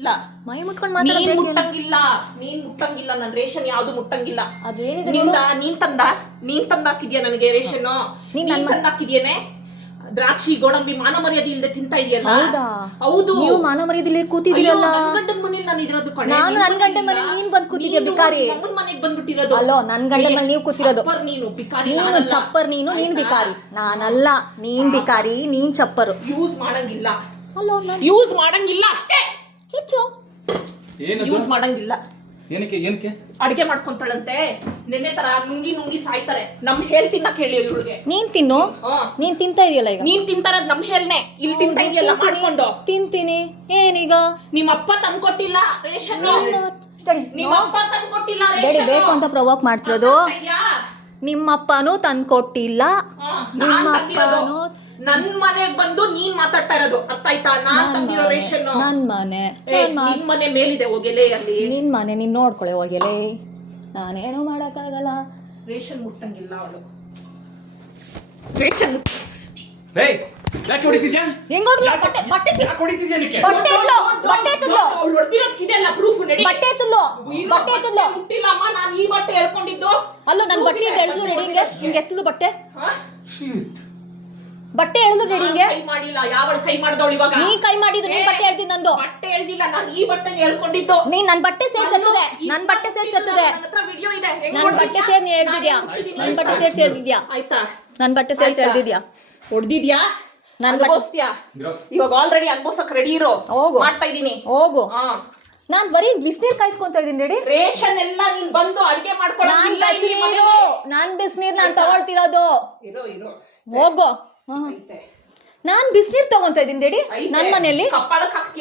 ಇಲ್ಲ. ಮೈ ಮುಟ್ಕೊಂಡು ನೀನ್ ಮುಟ್ಟಂಗಿಲ್ಲ. ನೀನ್ ಮುಟ್ಟಂಗಿಲ್ಲ. ನನ್ ರೇಷನ್ ಯಾವ್ದು ಮುಟ್ಟಂಗಿಲ್ಲ. ಅದು ಏನಿದೆ ನಿಂದ ನೀನ್ ತಂದ? ನೀನ್ ತಂದ ಹಾಕಿದ್ಯಾ ನನಗೆ ರೇಷನ್? ನೀನ್ ನೀನ್ ನನ್ನ- ತಂದ ಹಾಕಿದ್ಯೇನೆ ದ್ರಾಕ್ಷಿ ಗೋಡಂಬಿ ಮಾನ ಮರ್ಯಾದೆ ಇಲ್ಲದೆ ತಿಂತಾ ಇದೆಯಲ್ಲ? ಹೌದಾ? ಹೌದು. ನೀವು ಮಾನವ ಮರ್ಯಾದೆಯಲ್ಲಿ ಅಯ್ಯೋ, ಕೂತಿದ್ದೀರಲ್ಲ ನನ್ ಗಂಡನ್ ಮನೇಲಿ ನಾನು ಇರೋದು ಕಣೆ. ನಾನು ನಿನ್ ನನ್ ಗಂಡನ್ ಮನೇಲಿ. ನೀನ್ ಬಂದ್ ಕೂತಿದ್ಯಾ ನೀನು ಬಿಕಾರಿ. ನಿಮ್ಮಮ್ಮನ್ ಮನೆಗ್ ಬಂದ್ಬಿಟ್ಟಿರೋದು. ಅಲ್ಲೋ, ನನ್ ಗಂಡನ್ ಮನೇಲಿ ನೀವು ಕೂತಿರೋದು. ಚಪ್ಪರ್ ನೀನು ಬಿಕಾರಿ ನೀನು ಚಪ್ಪರ್ ನೀನು ನೀನ್ ಬಿಕಾರಿ ನಾನಲ್ಲ ನೀನ್ ಬಿಕಾರಿ ನೀನ್ ಚಪ್ಪರು. ಯೂಸ್ ಮಾಡಂಗಿಲ್ಲ. ಅಲ್ಲೋ ಯೂಸ್ ಮಾಡಂಗಿಲ್ಲ ಅಷ್ಟೇ. ಕಿಚ್ಚು ಏನದು? ಯೂಸ್ ಮಾಡಂಗಿಲ್ಲ. ಏನಕ್ಕೆ ಏನಕ್ಕೆ? ಅಡಿಗೆ ಮಾಡ್ಕೊಂತಾಳಂತೆ. ನಿನ್ನೆ ತರ ನುಂಗಿ ನುಂಗಿ ಸಾಯ್ತಾರೆ. ನಮ್ ಹೇಳ್ ತಿನ್ನಕ್ ಹೇಳಿ ಇವಳಿಗೆ ನೀನ್ ತಿನ್ನು? ಹಾ. ನೀನ್ ತಿಂತಾ ಇದೆಯಲ್ಲ ಈಗ? ನೀನ್ ತಿಂತಾರದ್ ನಮ್ ಹೇಳ್ನೆ. ಇಲ್ಲಿ ತಿಂತಾ ಇದೆಯಲ್ಲ ಮಾಡ್ಕೊಂಡು. ತಿಂತೀನಿ. ಏನೀಗ? ನಿಮ್ಮಪ್ಪ ತಂದ್ಕೊಟ್ಟಿಲ್ಲ ರೇಷನ್. ನಿಮ್ಮಪ್ಪ ನಿಮ್ಮ ಅಪ್ಪ ತಂದ್ಕೊಟ್ಟಿಲ್ಲ ಬೇಡಿ ರೇಷನ್ ಬೇಕು ಅಂತ ಪ್ರವೋಕ್ ಮಾಡ್ತಿರೋದು. ನಿಮ್ಮಪ್ಪನೂ ತಂದ್ಕೊಟ್ಟಿಲ್ಲ. ನಿಮ್ಮ ಅಪ್ಪನೂ ನನ್ ಮನೆಗ್ ಬಂದು ನೀನ್ ಮಾತಾಡ್ತಾ ಇರೋದು. ಅರ್ಥ ಆಯ್ತಾ? ನಾನ್ ತಂದಿರೋ ಮನೆ. ರೇಷನ್. ನನ್ ಮನೆ. ನನ್ ಮನೆ. ನಿನ್ ಮನೆ ಮೇಲಿದೆ ಹೋಗೆಲೆ ಅಲ್ಲಿ. ನಿನ್ ಮನೆ ನೀನ್ ನೋಡ್ಕೊಳೆ ಹೋಗಿಲೇ. ನಾನೇನು ಮಾಡಕ್ಕಾಗಲ್ಲ. ರೇಷನ್ ಮುಟ್ಟಂಗಿಲ್ಲ ಅವಳು. ರೇಷನ್ ಹೇಯ್ ಯಾಕೆ ಹೊಡಿತಿದ್ಯಾ? ಹೆಂಗ್ ಹೊಡ್ದ್ಲು? ಬಟ್ಟೆ ಬಟ್ಟೆ ಯಾಕೆ ಹೊಡಿತಿದ್ಯಾ ನಿಕ್ಕೆ ಬಟ್ಟೆ ಎತ್ಲು, ಬಟ್ಟೆ. ಅವಳು ಹೊಡ್ದಿರೋದ್ಕಿದೆಲ್ಲ ಪ್ರೂಫ್ ನಡಿ. ಬಟ್ಟೆ ಎತ್ತಲು ಬಟ್ಟೆ ಎತ್ತಲು ನಾನು ಈ ಬಟ್ಟೆ ಹೇಳ್ಕೊಂಡಿದ್ದು ಅಲ್ಲೋ ನನ್ ಬಟ್ಟೆ ಎಳ್ದು ಹಿಂಗೆ. ಹಿಂಗೆ ಎತ್ತಲು ಬಟ್ಟೆ. ಹಾ? ಬಟ್ಟೆ ಎಳ್ದು ರೆಡಿ ಹಿಂಗೆ ಕೈ ಮಾಡಿಲ್ಲ. ಯಾವಳ ಕೈ ಮಾಡ್ದವಳು ಇವಾಗ? ನೀ ಕೈ ಮಾಡಿದ್ದು ನೀನ್ ಬಟ್ಟೆ ಎಳ್ದಿ ನಂದು. ಬಟ್ಟೆ ಹೇಳ್ದಿಲ್ಲ ನಾನು ಈ ಬಟ್ಟೆ ಹೇಳ್ಕೊಂಡಿದ್ದು ನೀ ನನ್ ಬಟ್ಟೆ ಸೇರ್ಸಿ ಎತ್ತದೆ ನನ್ ಬಟ್ಟೆ ಸೇರ್ಸಿ ನನ್ನತ್ರ ವಿಡಿಯೋ ಇದೆ. ನನ್ ಬಟ್ಟೆ ಸೇರ್ ನೀ ಎಳ್ದಿದ್ಯಾ? ನಾನು ನನ್ ಬಟ್ಟೆ? ಸೇರ್ಸಿ ಎಳ್ದಿದ್ಯಾ? ಆಯ್ತಾ? ನನ್ ಬಟ್ಟೆ ಸೇರ್ಸಿ? ಎಳ್ದಿದ್ಯಾ? ಹೊಡ್ದಿದ್ಯಾ? ನನ್ ನನ್ ಬಟ್ಟೆ- ಇವಾಗ ಆಲ್ರೆಡಿ ಅನ್ಭವಿಸಕ್ ರೆಡಿ ಇರೋ. ಹೋಗು. ಮಾಡ್ತಾ ಇದೀನಿ ಹೋಗು. ಹಾ. ನಾನ್ ಬರೀ ಬಿಸಿನೀರ್ ಕಾಯಿಸ್ಕೊಂತ ಇದೀನಿ ರೆಡಿ? ರೇಷನ್ ಎಲ್ಲ ನೀನ್ ಬಂದು ಅಡಿಗೆ ನಾನ್ ಬಿಸಿನೀರು. ಮನೇಲಿ. ನಾನ್ ಬಿಸಿನೀರ್ ನಾನ್ ತಗೊಳ್ತಿರೋದು. ಇರೋ ಇರೋ. ಹೋಗು. ಐತೆ. ನಾನ್ ಬಿಸಿನೀರ್ ತಗೊಂತ ಇದೀನಿ ಐತೆ. ನನ್ ಮನೆಯಲ್ಲಿ. ಕಪ್ಪಳಕ್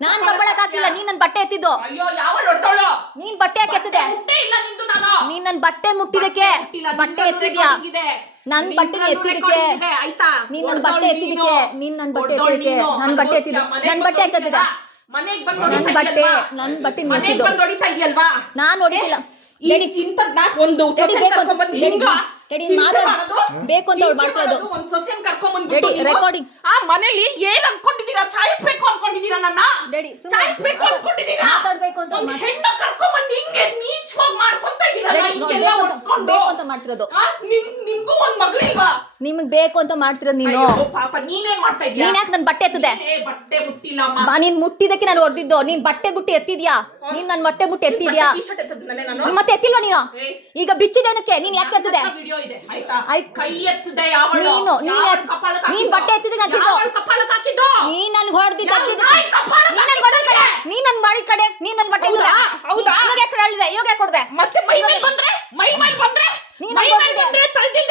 ನಾನ್ ಕಬ್ಬಳಕ್ ಹಾಕಿಲ್ಲ ನೀನ್ ನನ್ ಬಟ್ಟೆ ಎತ್ತಿದ್ದು. ಅಯ್ಯೋ ಯಾವ ಹೊಡ್ತಾಳು ನೀನ್ ಬಟ್ಟೆ ಯಾಕೆ ಎತ್ತಿದೆ? ಮುಟ್ಟೆ ಇಲ್ಲ ನಿಂದು ನಾನು. ನೀನ್ ನನ್ ಬಟ್ಟೆ ಮುಟ್ಟಿದಕ್ಕೆ ಮುಟ್ಟಿಲ್ಲ, ಬಟ್ಟೆ ಎತ್ತಿದ್ಯಾ? ಇದೆ. ನನ್ ಬಟ್ಟೆ ಎತ್ತಿದಕ್ಕೆ recording ಇದೆ, ಆಯ್ತಾ? ನೀನ್ ನನ್ ಬಟ್ಟೆ ಎತ್ತಿದಕ್ಕೆ ನೀನು. ನೀನ್ ನನ್ ಬಟ್ಟೆ ಎತ್ತಿದಕ್ಕೆ ನೀನು. ನನ್ ಬಟ್ಟೆ ಎತ್ತಿದ ಅನ್ಭವಿಸ್ತೀಯ, ನನ್ ಬಟ್ಟೆ ಯಾಕೆ ಎತ್ತಿದೆ? ಮನೆಗ್ ಬಂದು ನನ್ ಹೊಡಿತಾ ಬಟ್ಟೆ ಇದೆಯಲ್ವಾ? ನನ್ ಬಟ್ಟೆ ನೀನ್ ಮನೆಗ್ ಎತ್ತಿದ್ದು. ಬಂದು ಹೊಡಿತಾ ಇದೆಯಲ್ವಾ? ನಾನ್ ಹೊಡಿತಿಲ್ಲ. ಈ ಇಂಥದ್ನ ಒಂದು ರೆಡಿ ಸೊಸೆನ್ ಬೇಕು ಅಂತ- ಕರ್ಕೊಂಡ್ಬಂದು ರೆಡಿ ಹಿಂಗ ರೆಡಿ ಹಿಂಸೆ ಮಾತಾಡು. ಮಾಡೋದು? ಬೇಕು ಅಂತ ಅವ್ಳು ಮಾಡ್ಕೊಳ್ಳೋದು. ಒಂದ್ ಸೊಸೆನ್ ಕರ್ಕೊಂಡ್ಬಂದ್ಬಿಟ್ಟು ರೆಡಿ, ನೀವು recording. ಆ ಮನೇಲಿ ಏನ್ ಅನ್ಕೊಂಡಿದೀರಾ ಸಾಯಿಸ್ಬೇಕು ಅನ್ಕೊಂಡಿದೀರಾ ನನ್ನ? ರೆಡಿ, ಸುಮ್ನೆ ಸಾಯಿಸ್ಬೇಕು ಅನ್ಕೊಂಡಿದ್ದೀರಾ? ಅನ್ಕೊಂಡಿದೀರಾ ಮಾತಾಡ್ಬೇಕು ಅಂತ ಒಂದ್ ಹೆಣ್ಣ ಕರ್ಕೊಂಡ್ ಬಂದು ಹಿಂಗೆ ನೀಚವಾಗಿ ಮಾಡ್ಕೊಂತ ಇದೀರಲ್ಲ ರೆಡಿ, ನೋಡಿ, ಹಿಂಗೆಲ್ಲ ಬೇಕು ಅಂತ- ಹೊಡ್ಸ್ಕೊಂಡು ಬೇಕು ಅಂತ ಮಾಡ್ತಿರೋದು. ಆ, ನಿಮ್ ನಿಮ್ಗೂ ಒಂದ್ ಮಗಳಿಲ್ವಾ? ನಿಮಗ್ ಬೇಕು ಅಂತ ಮಾಡ್ತಿರೋದು ನೀನು. ಅಯ್ಯೋ, ಪಾಪ ನೀನೇನ್ ಮಾಡ್ತಾ ಇದೀಯ? ನೀನ್ ಯಾಕೆ ನನ್ ಬಟ್ಟೆ ಎತ್ತದೆ? ನೀನೇ ಬಟ್ಟೆ ಮುಟ್ಟಿಲ್ಲ ಬಾ ನೀನ್ ಮುಟ್ಟಿದಕ್ಕೆ ನಾನು ಹೊಡೆದಿದ್ದು ನೀನ್ ಬಟ್ಟೆ ಬುಟ್ಟಿ ಎತ್ತಿದ್ಯಾ? ನೀನ್ ನನ್ ಬಟ್ಟೆ ಬುಟ್ಟಿ ಎತ್ತಿದ್ಯಾ? ಟೀ ಶರ್ಟ್ ಎತ್ತದ್ನಲ್ಲೇ ನಾನು? ನೀನ್ ಮತ್ತೆ ಎತ್ತಿಲ್ವಾ ನೀನು? ಏಯ್. ಈಗ ಬಿಚ್ಚಿದೇನಕ್ಕೆ ನೀನ್ ಯಾಕೆ ಎತ್ತದೆ? ವಿಡಿಯೋ ಇದೆ. ಆಯ್ತಾ? ಕೈ ಎತ್ತದೆ ಯಾವಳು? ನೀನು, ನೀನ್ ಯಾವಳು ಎತ್- ಕಪಾಳಕ್ಕೆ ನೀನ್ ಬಟ್ಟೆ ಎತ್ತಿದ್ದು ನೀ ತಿನ್ನು. ಯಾವಳು ಕಪಾಳಕ್ಕೆ ಹಾಕಿದ್ದು? ನೀನ್ ನನ್ ಹೊಡೆದಿದ್ದ ಯಾವ ನಾಯಿ ಕಪಾಳಕ್ಕೆ ನೀನ್ ನನ್ ಹೊಡೆದ ಕಡೆ ನೀ ನೀನ್ ನನ್ ಮಾಡಿದ ಕಡೆ ನೀನ್ ನನ್ ಬಟ್ಟೆ ಹೌದಾ? ಹೌದಾ? ಇವಾಗ ಯಾಕೆ ಹೇಳಿದೆ ಇವಾಗ ಯಾಕೆ ಕೊಡ್ದೆ. ಮತ್ತೆ ಮೈ ಮೇಲೆ ಬಂದ್ರೆ? ಮೈ ಮೇಲೆ ಬಂದ್ರೆ? ನೀನ್ ಮೈ ಮೇಲೆ. ಬಂದ್ರೆ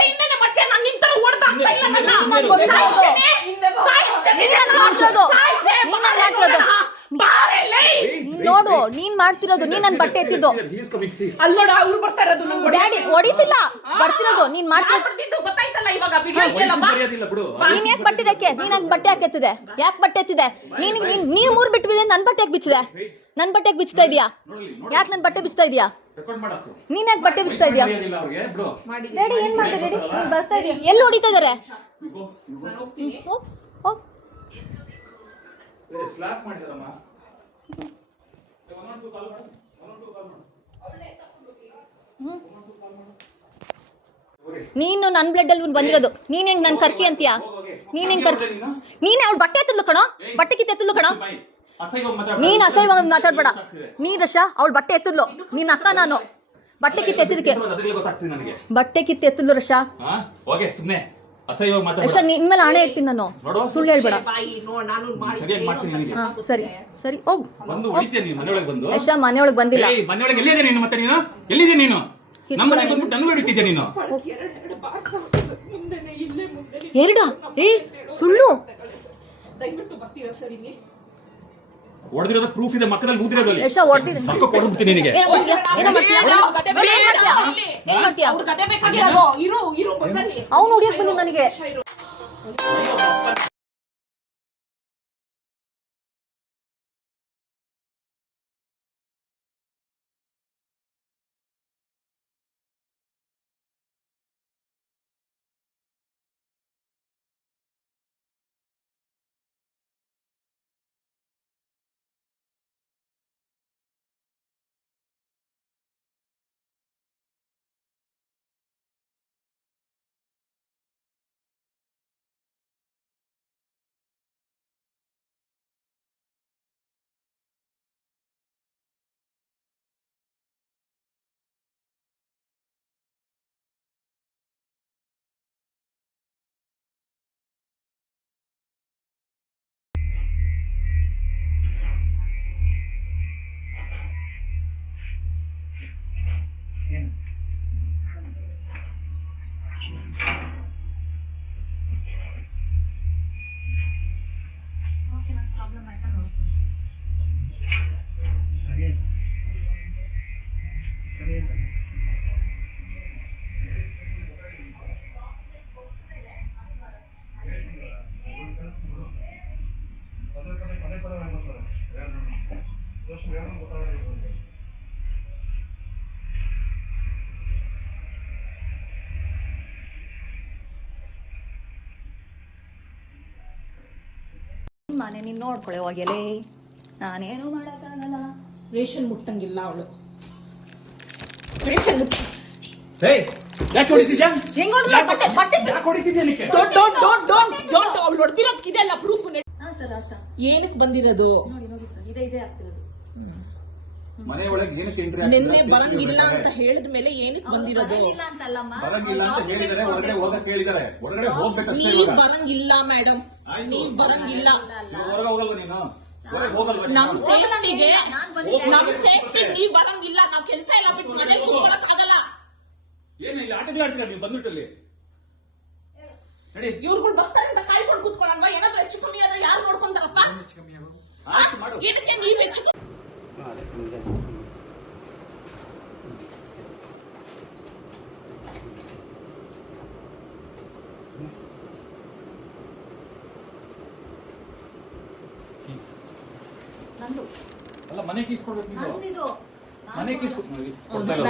ಇನ್ನೇನೆ ಮತ್ತೆ ನಾನು ನಿಂತರ ಹೊಡೆದಾಗ್ತಾ ಇಲ್ಲ ನನ್ನ. ನೀನ್. ನೀನ್ ನೋಡು ನೀನ್ ಮಾಡ್ತಿರೋದು ನೀನ್ ನನ್ ಬಟ್ಟೆ ಎತ್ತಿದ್ದು. ಅಲ್ಲ್ ನೋಡು ಅವ್ರು ಬರ್ತಾ ಇರೋದು ನಂಗೆ ಡ್ಯಾಡಿ ಹೊಡಿತಿಲ್ಲ. ಬರ್ತಿರೋದು ನೀನ್ ಗೊತ್ತಾಯ್ತಲ್ಲ ಇವಾಗ ವಿಡಿಯೋ ಇದೆಯಲ್ಲ ಬಾ. ಮರ್ಯಾದಿಲ್ಲ ಬಿಡು. ನೀನ್ ಯಾಕೆ ಬಟ್ಟೆ ನೀನ್ ಬಟ್ಟೆ ಯಾಕೆ ಎತ್ತಿದೆ? ಯಾಕೆ ಬಟ್ಟೆ ಎತ್ತಿದೆ? ನೀನ್ ನೀನ್ ನೀವ್ ಮೂರ್ ಬಿಟ್ಬಿದೆ ನನ್ ಬಟ್ಟೆ ಯಾಕೆ ಬಿಚ್ಚಿದೆ? ನನ್ ಬಟ್ಟೆ ಯಾಕೆ ಬಿಚ್ತಾ ಇದೀಯಾ? ಯಾಕೆ ನನ್ ಬಟ್ಟೆ ಬಿಚ್ತಾ ಇದೀಯಾ? ರೆಕಾರ್ಡ್ ಮಾಡಾಕು ನೀನ್ ಯಾಕೆ ಬಟ್ಟೆ ಬಿಚ್ತಾ ಇದೀಯಾ? ಮರ್ಯಾದಿಲ್ಲ ಅವ್ರಿಗೆ ಬಿಡು. ಮಾಡಿದ್ದೀನಿ. ಡ್ಯಾಡಿ ಏನ್ ಮಾಡ್ತಾ ಡ್ಯಾಡಿ ನೀನ್ ಬರ್ತಾ ಇದೀಯ? ಎಲ್ಲಿ ಹೊಡಿತಾ ಇದಾರೆ ನಾನು ಹೋಗ್ತೀನಿ. ಹೋಗ್, ಹೋಗ್. ಸ್ಲಾಪ್ ಮಾಡಿದಾರಮ್ಮ. ನೀನು ನನ್ನ ಬ್ಲಡ್ ಅಲ್ಲಿ ಬಂದಿರೋದು. ನೀನ್ ಹೆಂಗ್ ನನ್ ಕರ್ಕಿ ಅಂತೀಯ? ನೀನ್ ಹೆಂಗ್ ಕರ್ಕಿ? ನೀನ್ ಅವ್ಳ ಬಟ್ಟೆ ಎತ್ತಲು ಕಣೋ? ಬಟ್ಟೆ ಕಿತ್ತ ಎತ್ತಲು ಕಣೋ? ನೀನ್ ಅಸಹ್ಯ ಮಾತಾಡ್ಬೇಡ. ನೀನ್ ರಶ ಅವ್ಳು ಬಟ್ಟೆ ಎತ್ತಿದ್ಲು. ನಿನ್ನ ಅಕ್ಕ ನಾನು. ಬಟ್ಟೆ ಕಿತ್ತ ಎತ್ತಿದಕ್ಕೆ ಬಟ್ಟೆ ಕಿತ್ತ ಎತ್ತದ್ಲು ರಶ. ಓಕೆ ಸುಮ್ನೆ. ಅಸಹ್ಯವಾಗಿ ಮಾತಾಡ ನಿನ್ ಮೇಲೆ ಹಣೆ ಇಡ್ತೀನಿ ನಾನು. ನೋಡು. ಸುಳ್ಳು ಹೇಳ್ಬೇಡ. ಬಾಯಿ ನೋ ನಾನು ಮಾಡಿ ಸರಿಯಾಗಿ ಮಾಡ್ತೀನಿ ನಿನಗೆ. ಹಾ ಸರಿ ಸರಿ ಹೋಗ್. ಬಂದು ಹೊಡಿತೀಯ ನೀನು? ಮನೆಯೊಳಗೆ ಬಂದು? ಯಶ ಮನೆಯೊಳಗೆ ಬಂದಿಲ್ಲ. ಏಯ್ ಮನೆಯೊಳಗೆ ಎಲ್ಲಿದೆ ನೀನು ಮತ್ತೆ ನೀನು? ಎಲ್ಲಿದೆ ನೀನು? ನಮ್ಮ ಮನೆಗೆ ಬಂದ್ಬಿಟ್ಟು ನನಗೂ ಹಿಡಿತಿದ್ಯಾ ನೀನು? ಮುಂದೆನೆ ಇಲ್ಲೇ ಮುಂದೆ ಎರಡ? ಏ ಸುಳ್ಳು? ದಯವಿಟ್ಟು ಬರ್ತೀರಾ ಸರ್ ಇಲ್ಲಿ? ಹೊಡೆದಿರೋದ ಪ್ರೂಫ್ ಇದೆ ಮಕ್ಕದಲ್ಲಿ ಊದಿರೋದಲ್ಲಿ. ಯಶ ಹೊಡ್ದಿದೆ ಮಕ್ಕ ಕೊಡ್ಬಿಡ್ತೀನಿ ನಿನಗೆ. ಏನು ಮಾಡ್ತೀಯಾ? ಏನೋ ಮಾಡ್ತೀಯಾ? ಏನ್ ಮಾಡ್ತೀಯಾ? ಏನ್ ಮಾಡ್ತೀಯಾ? ಅವ್ರ ಗದೆ ಬೇಕಾಗಿರೋದು. ಇರು ಇರು ಬಂದಲ್ಲಿ. ಅವ್ನು ಬಂದಿದ್ದು ನನಗೆ. ಮನೆ ನೀನು ನೋಡ್ಕೊಳ್ಳೆ ಹೋಗ್ಯಲೇ ನಾನೇನು ಮಾಡೋಕ್ಕಾಗಲ್ಲ. ರೇಷನ್ ಮುಟ್ಟಂಗಿಲ್ಲ ಅವಳು. ರೇಷನ್ ಮುಟ್ಟ ಏಯ್ ಯಾಕೆ ಹೊಡಿತಿದ್ಯಾ? ಹೆಂಗ್ ಬಟ್ಟೆ ಬಟ್ಟೆ ಯಾಕೆ ಹೊಡಿತಿದ್ಯಾ ನಿಕ್ಕೆ don't don't don't don't don't ಅವಳು ಹೊಡೆದಿರೋದಕ್ಕೆ ಇದೆಲ್ಲ ಪ್ರೂಫ್ ಹಾ ಸರ್ ಹಾ ಸರ್. ಏನಕ್ಕೆ ಬಂದಿರೋದು? ನೋಡಿ ನೋಡಿ ಸರ್ ಇದೇ ಇದೇ ಆಗ್ತಿರೋದು. ಮನೆ ಒಳಗೆ ಏನಕ್ಕೆ ಎಂಟ್ರಿ ನಿನ್ನೆ ಬರಂಗಿಲ್ಲ ಅಂತ ಹೇಳಿದ ಮೇಲೆ ಏನಕ್ಕೆ ಬಂದಿರೋದು? ಬರಂಗಿಲ್ಲ ಅಂತಲ್ಲಮ್ಮ ಬರಂಗಿಲ್ಲ ಅಂತ ಹೇಳಿದಾರೆ ಹೊರಗಡೆ ಹೋಗಕ್ ಹೇಳಿದಾರೆ ಹೊರಗಡೆ ಹೋಗ್ಬೇಕಷ್ಟೇ ನೀವ್ ಇವಾಗ. ಬರಂಗಿಲ್ಲ ಮೇಡಮ್ ಆಯ್ತು. ನೀವ್ ಬರಂಗಿಲ್ಲ. ಇವಾಗ ಹೊರಗೆ ಹೋಗಲ್ವಾ ನೀನು? ಹೊರಗೆ ಹೋಗಲ್ವಾ ನಮ್ ಸೇಫ್ಟಿಗೆ ನಾನ್. ಬಂದಿದ್ದೆ. ನಮ್ ಸೇಫ್ಟಿ ನೀವ್ ಬರಂಗಿಲ್ಲ. ನಾವ್ ಕೆಲ್ಸ ಎಲ್ಲ ಬಿಟ್ಟು ಮನೇಲಿ ಕೂತ್ಕೊಳಕ್ ಆಗಲ್ಲ. ಏನು ಇಲ್ಲಿ ಆಟದ ಆಡ್ತೀರಾ ನೀವು ಬಂದ್ಬಿಟ್ಟು ಅಲ್ಲಿ ನಡಿ. ಇವ್ರುಗಳು ಬರ್ತಾರೆ ಅಂತ ಕಾಯ್ಕೊಂಡು ಕೂತ್ಕೊಳ್ಳಲ್ವಾ ಏನಾದ್ರು ಹೆಚ್ಚು ಕಮ್ಮಿ ಆದ್ರೆ ಯಾರು ನೋಡ್ಕೊಂತಾರಪ್ಪ? ಆಯ್ತು ಮಾಡು. ಏನಕ್ಕೆ ನೀವ್ ಹೆಚ್ಚು ಕಮ್ಮಿ- ಅಲ್ಲ ಮನೆ ಕೀಸ್ಕೊಡ್ಬೇಕು ಮನೆ ಕೀಸ್ ಕೊಡ್ತಾ ಇಲ್ಲ.